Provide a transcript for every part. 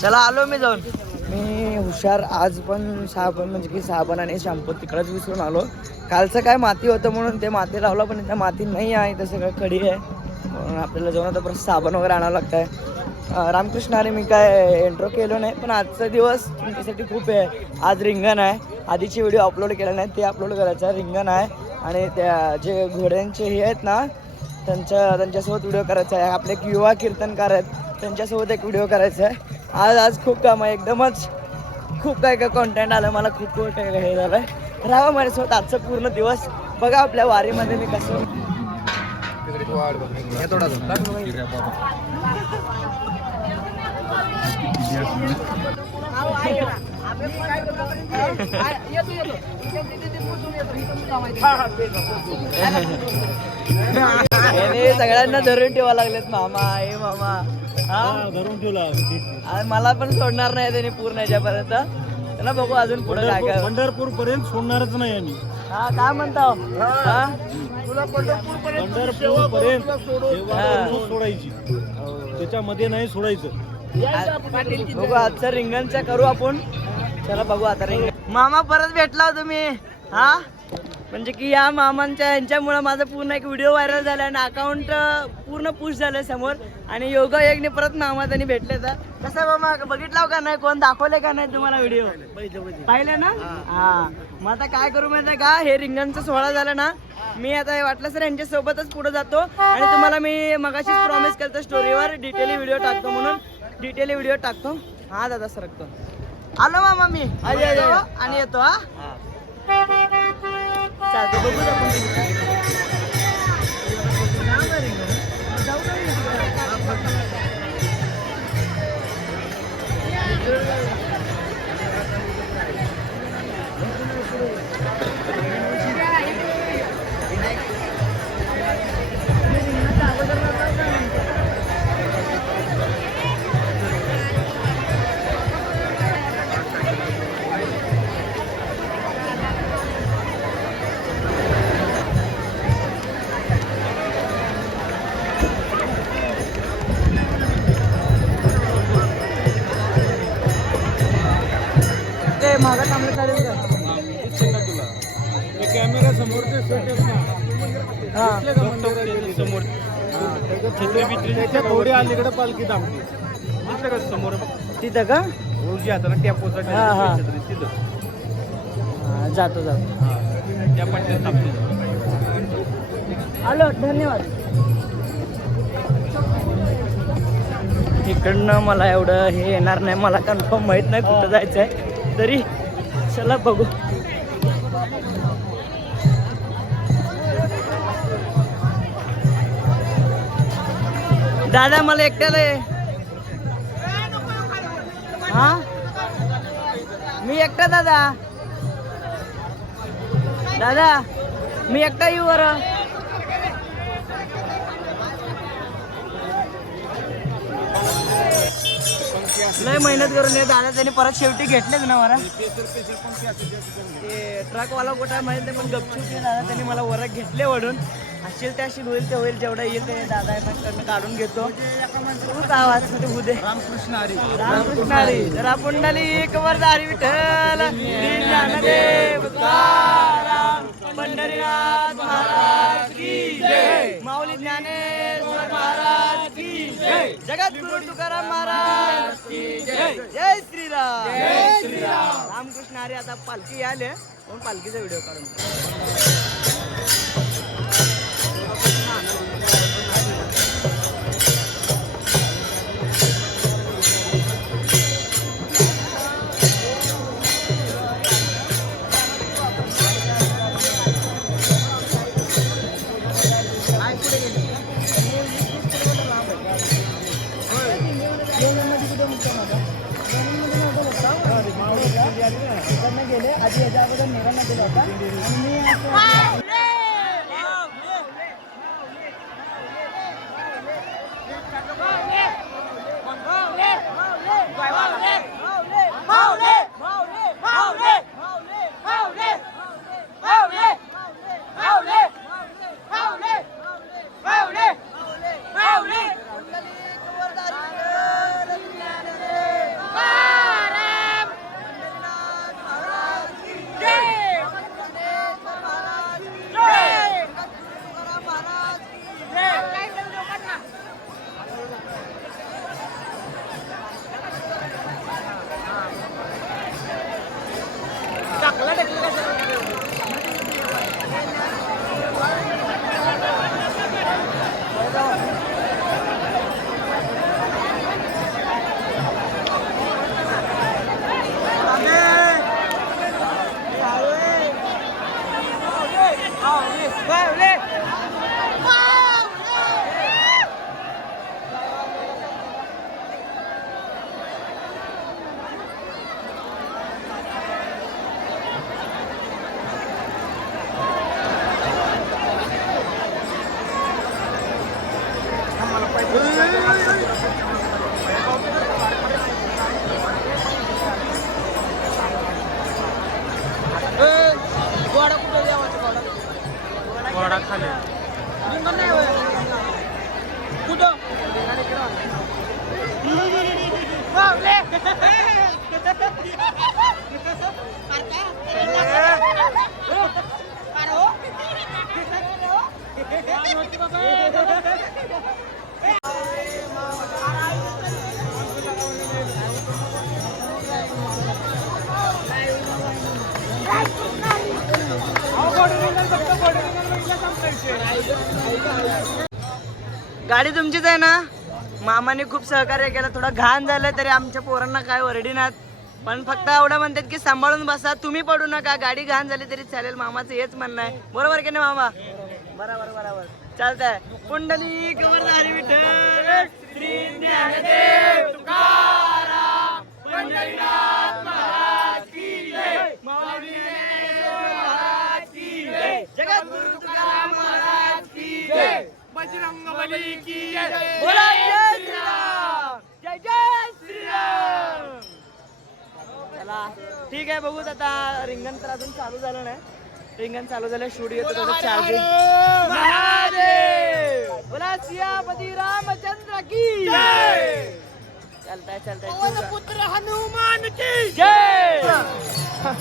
चला आलो मी जाऊन. मी हुशार आज पण साबण म्हणजे की साबण आणि शॅम्पू तिकडंच विसरून आलो. कालचं काय माती होतं म्हणून ते माती लावलं पण इथं माती नाही आहे इथं सगळं खडी आहे. म्हणून आपल्याला जाऊन आता परत साबण वगैरे आणावं लागतं आहे रामकृष्ण अरे मी काय एंट्रो केलो नाही पण आजचा दिवस तुमच्यासाठी खूप आहे. आज रिंगण आहे. आधीची व्हिडिओ अपलोड केला नाही ते अपलोड करायचं रिंगण आहे. आणि त्या जे घोड्यांचे हे आहेत ना त्यांच्या त्यांच्यासोबत व्हिडिओ करायचा आहे. आपले एक युवा कीर्तनकार आहेत. त्यांच्यासोबत एक व्हिडिओ करायचा आहे. आज आज खूप काम आहे. एकदमच खूप काय काय कॉन्टेंट आलं. मला खूप खूप काय हे झालं राहा माझ्यासोबत आजचा पूर्ण दिवस बघा आपल्या वारीमध्ये मी कसं याने सगळ्यांना धरून ठेवा लागलेत मामा हे मामा. हा? धरून ठेवला. मला पण सोडणार नाही त्याने पूर्ण याच्यापर्यंत त्याला बघू अजून पुढे काय काय पंढरपूर पर्यंत सोडणारच नाही आम्ही हा काय म्हणतो हा? पंढरपूर पर्यंत सोडायची. त्याच्यामध्ये नाही सोडायचं. बघू आजचं रिंगणचं करू आपण. चला बघू आता रिंगण मामा परत भेटला हो तुम्ही. हा? म्हणजे की या मामांच्या यांच्यामुळे माझा पूर्ण एक व्हिडिओ व्हायरल झाला आणि अकाउंट पूर्ण पुश झालं समोर. आणि योगा एकने परत मामा त्यांनी भेटले तर. कसं मामा बघितला का नाही? कोण दाखवले का नाही तुम्हाला व्हिडिओ पाहिलं ना? हा. मग आता काय करू माहिती का? हे रिंगणचा सोहळा झाला ना. मी आता हे वाटलं सर यांच्या सोबतच पुढे जातो. आणि तुम्हाला मी मगाशीच प्रॉमिस करतो स्टोरीवर डिटेली व्हिडिओ टाकतो म्हणून. डिटेली व्हिडिओ टाकतो. हा दादा सरकतो. आलो मामा मी. आणि येतो हा. चालतं. बघूच आपण ते मागा थांबलं चालेल का कॅमेरा समोरचे हा. समोर. त्याच्या थोडी अलीकडे पालखी थांबली दिसलं का समोर? तिथं का? जी आता ना हा, हा. तिथं. हा, जातो जातो. हा. त्या पट्ट्यात थांबली आलो धन्यवाद. इकडनं मला एवढं हे येणार नाही. मला कन्फर्म माहीत नाही कुठं जायचं आहे तरी चला बघू. दादा मला एकट्याला आहे. हा? मी एकटा दादा? दादा मी एकटा येऊ बरं. लय मेहनत करून ये दादा त्यांनी परत शेवटी घेतलेच ना मला ते ट्रकवाला कुठं माहीत नाही पण गपचूप आहे दादा त्यांनी मला वरक घेतले वडून. असेल ते अशी होईल ते होईल जेवढा येईल ते दादा माझ्याकडनं काढून घेतो. खूप आवाजमध्ये होऊ रामकृष्ण हरी. रामकृष्ण हरी जरा पुंडलिक वरदारी विठ्ठल. श्री ज्ञानदेव. तुकाराम पंढरीनाथ महाराज की जय. माऊली ज्ञान जगद्गुरु तुकाराम महाराज जय. जय श्रीराम. जय श्रीराम. रामकृष्ण हरी आता पालखी आले पण पालखीचा व्हिडिओ काढून अगोदर निघाला दिला होता आणि मी 好，一、二、गाडी तुमचीच आहे ना? मामाने खूप सहकार्य केलं. थोडं घाण झालं तरी आमच्या पोरांना काय ओरडीनात पण फक्त एवढं म्हणतात की सांभाळून बसा. तुम्ही पडू नका. गाडी घाण झाली तरी चालेल. मामाचं हेच म्हणणं आहे. बरोबर की नाही मामा? बरोबर बरोबर. चालतंय. कुंडली कवरधारी विठ्ठल श्री ज्ञानदेव तुकाराम पंढरीनाथ महाराज की जय माऊली ज्ञानेश्वर महाराज की जय जगद्गुरु तुकाराम महाराज की जय बजरंग बली की जय। बोला जय श्रीराम। जय जय श्रीराम। चला ठीक आहे बघूच आता रिंगण तर अजून चालू झालं नाही. रिंगण चालू झालं शूट येतो त्याचं चार्जिंग महादेव! बोला सियापती रामचंद्र की चालताय चालताय पुत्र हनुमान की जय! ए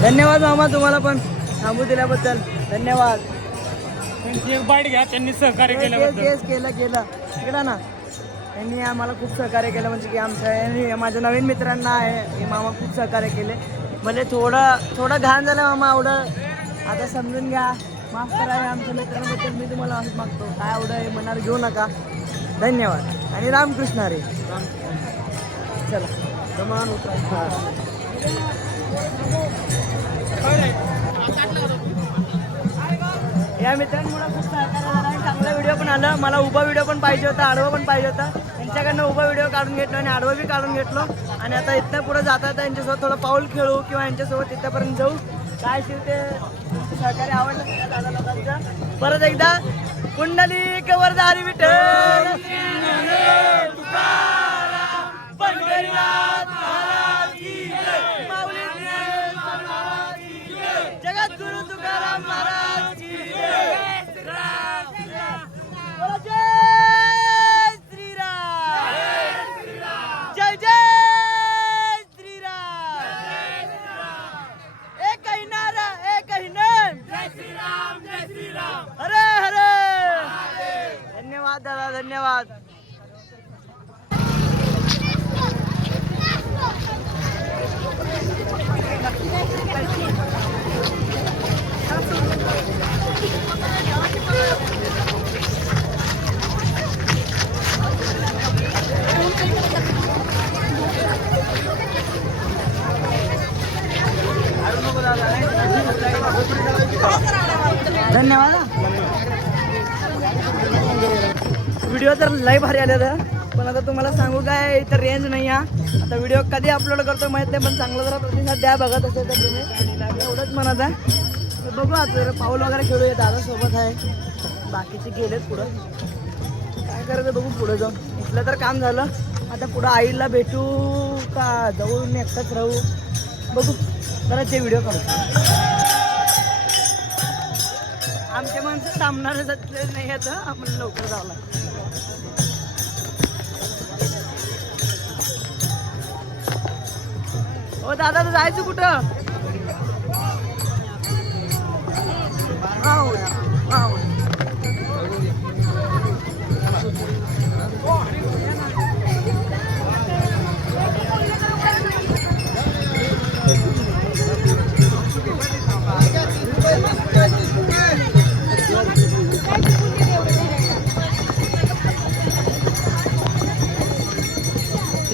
धन्यवाद मामा तुम्हाला पण थांबू दिल्याबद्दल. धन्यवाद. त्यांची एक बाईट घ्या त्यांनी सहकार्य केस केलं केलं. इकडं ना. यांनी आम्हाला खूप सहकार्य केलं म्हणजे की आमच्या यांनी माझ्या नवीन मित्रांना आहे हे मामा खूप सहकार्य केले. म्हणजे थोडं थोडं घाण झालं मामा एवढं. आता समजून घ्या. माफ करा हे आमच्या मित्रांबद्दल मी तुम्हाला माफ मागतो. काय एवढं हे मनावर घेऊ नका. धन्यवाद. आणि रामकृष्ण रे चला. समान या मित्रांमुळे खूप सहकार्य झाला. आणि चांगला व्हिडिओ पण आला. मला उभा व्हिडिओ पण पाहिजे होता आडवा पण पाहिजे होता. त्यांच्याकडनं उभा व्हिडिओ काढून घेतलो आणि आडवं बी काढून घेतलो. आणि आता इथनं पुढे जाता येता यांच्यासोबत थोडं पाऊल खेळू किंवा यांच्यासोबत इथंपर्यंत जाऊ. काय शिव ते सहकार्य आवडलं दादा लोकांचं परत एकदा कुंडली कवरदारी विठ्ठल. तर लय भारी आले तर पण आता तुम्हाला सांगू काय इथं रेंज नाही आहे आता व्हिडिओ कधी अपलोड करतो माहीत नाही पण चांगला जरा प्रतिसाद द्या बघत असेल तर तुम्ही. एवढंच म्हणत आहे. तर बघू आता पाऊल वगैरे खेळूया दादा सोबत आहे. बाकीचे गेलेत पुढं. काय करायचं बघू पुढं जाऊन. इथलं तर काम झालं. आता पुढं आईला भेटू का? जाऊ मी एकटाच राहू. बघू. जरा ते व्हिडिओ काढू आमचे माणसं थांबणारच नाही आता आपण लवकर जावं लागतं. हो दादा तू जायचं कुठं?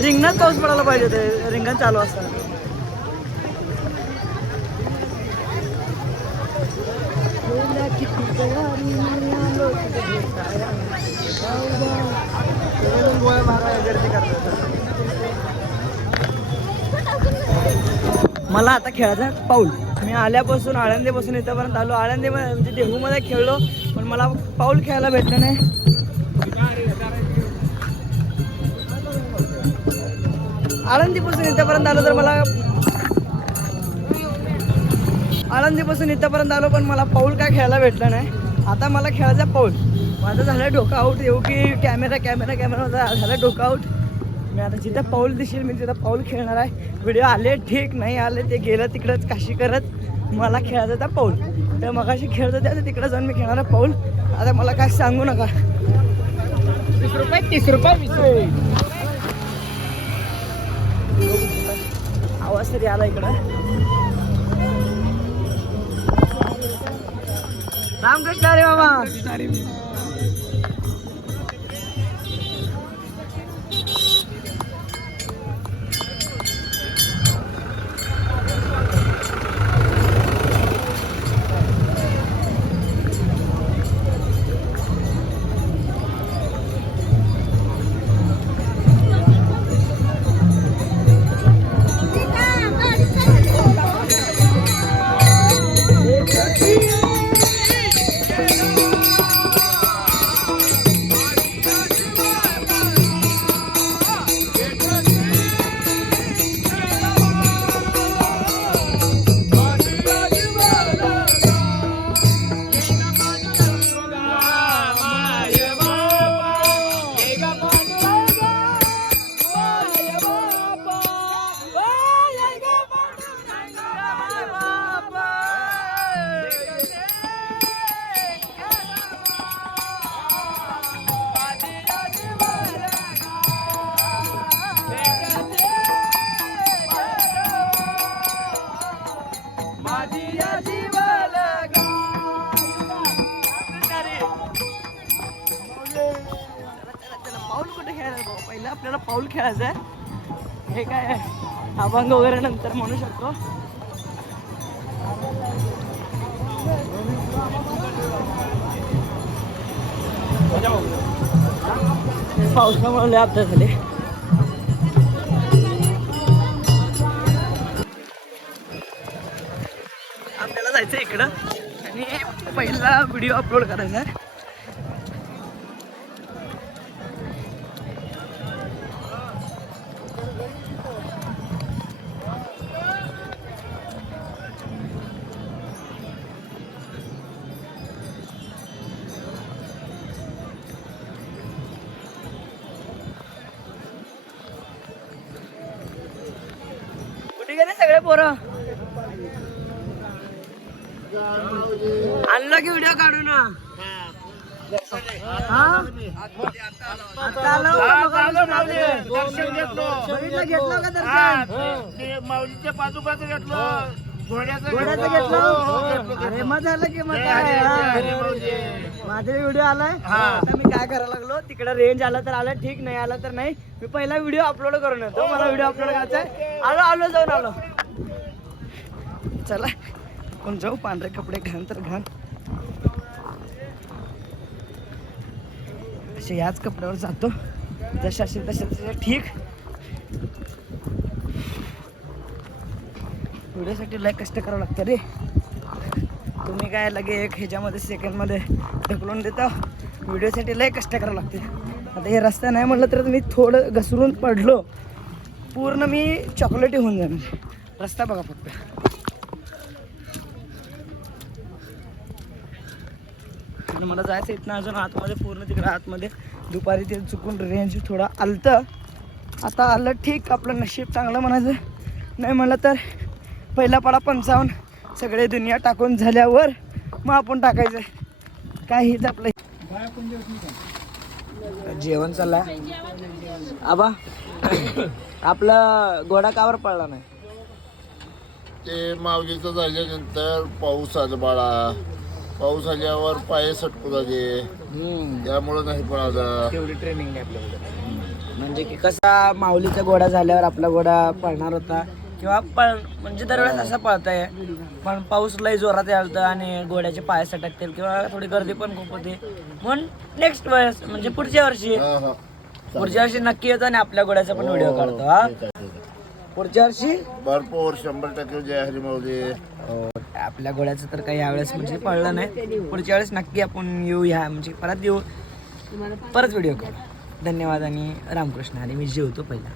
रिंगणात पाऊस पडायला पाहिजे ते रिंगण चालू असताना. मला आता खेळायचा पाऊल. मी आल्यापासून आळंदीपासून इथंपर्यंत आलो. आळंदी म्हणजे देहूमध्ये खेळलो पण मला पाऊल खेळायला भेटलं नाही. आळंदीपासून इथंपर्यंत आलो तर मला आळंदीपासून इथपर्यंत आलो पण मला पाऊल काय खेळायला भेटलं नाही. आता मला खेळायचा पाऊल माझं झालं डोकं आऊट येऊ की कॅमेरा कॅमेरा कॅमेरा माझा झालं डोकं आऊट मी आता जिथं पाऊल दिसेल मी तिथं पाऊल खेळणार आहे. व्हिडिओ आले ठीक नाही आले ते गेलं तिकडंच काशी करत मला खेळायचा होता पाऊल. तर मगाशी खेळत होते आता तिकडं जाऊन मी खेळणार आहे पाऊल. आता मला काय सांगू नका. वीस रुपये तीस रुपये वीस रुपये. आवाज तरी आला इकडं. रामकृष्ण पहिलं आपल्याला पाऊल खेळायचं आहे. हे काय आहे? अभंग वगैरे नंतर म्हणू शकतो. पावसामुळे लय अपघात झाले. आपल्याला जायचं इकडं. आणि पहिला व्हिडिओ अपलोड करायचा आहे. सगळे पोरं. आणलं की व्हिडिओ काढू ना हा? घेतलं? माऊलीच्या पादुकाचं घेतलं. घोड्याचं घोड्याचं घेतलं? अरे मग झालं की मग काय हा. माझा व्हिडिओ आलाय. आता मी काय करायला लागलो? तिकडे रेंज आलं तर आलं ठीक नाही आलं तर नाही. मी पहिला व्हिडिओ अपलोड करून येतो. मला व्हिडिओ अपलोड करायचा आहे आलो आलो जाऊन आलो. चला. कोण जाऊ पांढरे कपडे घाण तर घाण असे याच कपड्यावर जातो. जसे असेल तशा तशा ठीक. व्हिडिओसाठी लय कष्ट करावं लागतं रे. तुम्ही काय लगे एक ह्याच्यामध्ये सेकंडमध्ये ढकलून देता? व्हिडिओसाठी लय कष्ट करावं लागते. आता हे रस्ता नाही म्हटलं तर मी थोडं घसरून पडलो. पूर्ण मी चॉकलेटी होऊन जाणार. रस्ता बघा फक्त. आणि मला जायचं येत नाही अजून आतमध्ये पूर्ण तिकडे आतमध्ये. दुपारी ते चुकून रेंज थोडं आलतं. आता आलं ठीक आपलं नशीब चांगलं म्हणायचं. नाही म्हणलं तर पहिला पाडा पंचावन्न. सगळे दुनिया टाकून झाल्यावर मग आपण टाकायचं. काय हेच आपलं जेवण चाललंय. आबा आपला घोडा कावर पडला नाही. ते मावजीचं झाल्यानंतर पाऊस आजबाळा बाळा. पाऊस आल्यावर पाय सटकू लागले त्यामुळं नाही पळाला तेवढी ट्रेनिंग नाही आपल्याकडे म्हणजे की कसा माऊलीचा घोडा झाल्यावर आपला घोडा पळणार होता? किंवा पळ म्हणजे दरवेळेस असा पळताय पण पाऊस लय जोरात यालतं आणि घोड्याचे पाय सटकतील किंवा थोडी गर्दी पण खूप होती. म्हणून नेक्स्ट वेळेस म्हणजे पुढच्या वर्षी. हा, हा. पुढच्या वर्षी नक्की येतो आणि आपल्या घोड्याचा पण व्हिडिओ काढतो हा. ठीक आहे, ठीक आहे. पुढच्या वर्षी भरपूर शंभर टक्के जय हरी माऊली. आपल्या घोड्याचं तर काही यावेळेस म्हणजे पडलं नाही. पुढच्या वेळेस नक्की आपण येऊ ह्या म्हणजे परत येऊ. परत व्हिडिओ करू. धन्यवाद आणि रामकृष्ण. आणि मी जेवतो पहिला.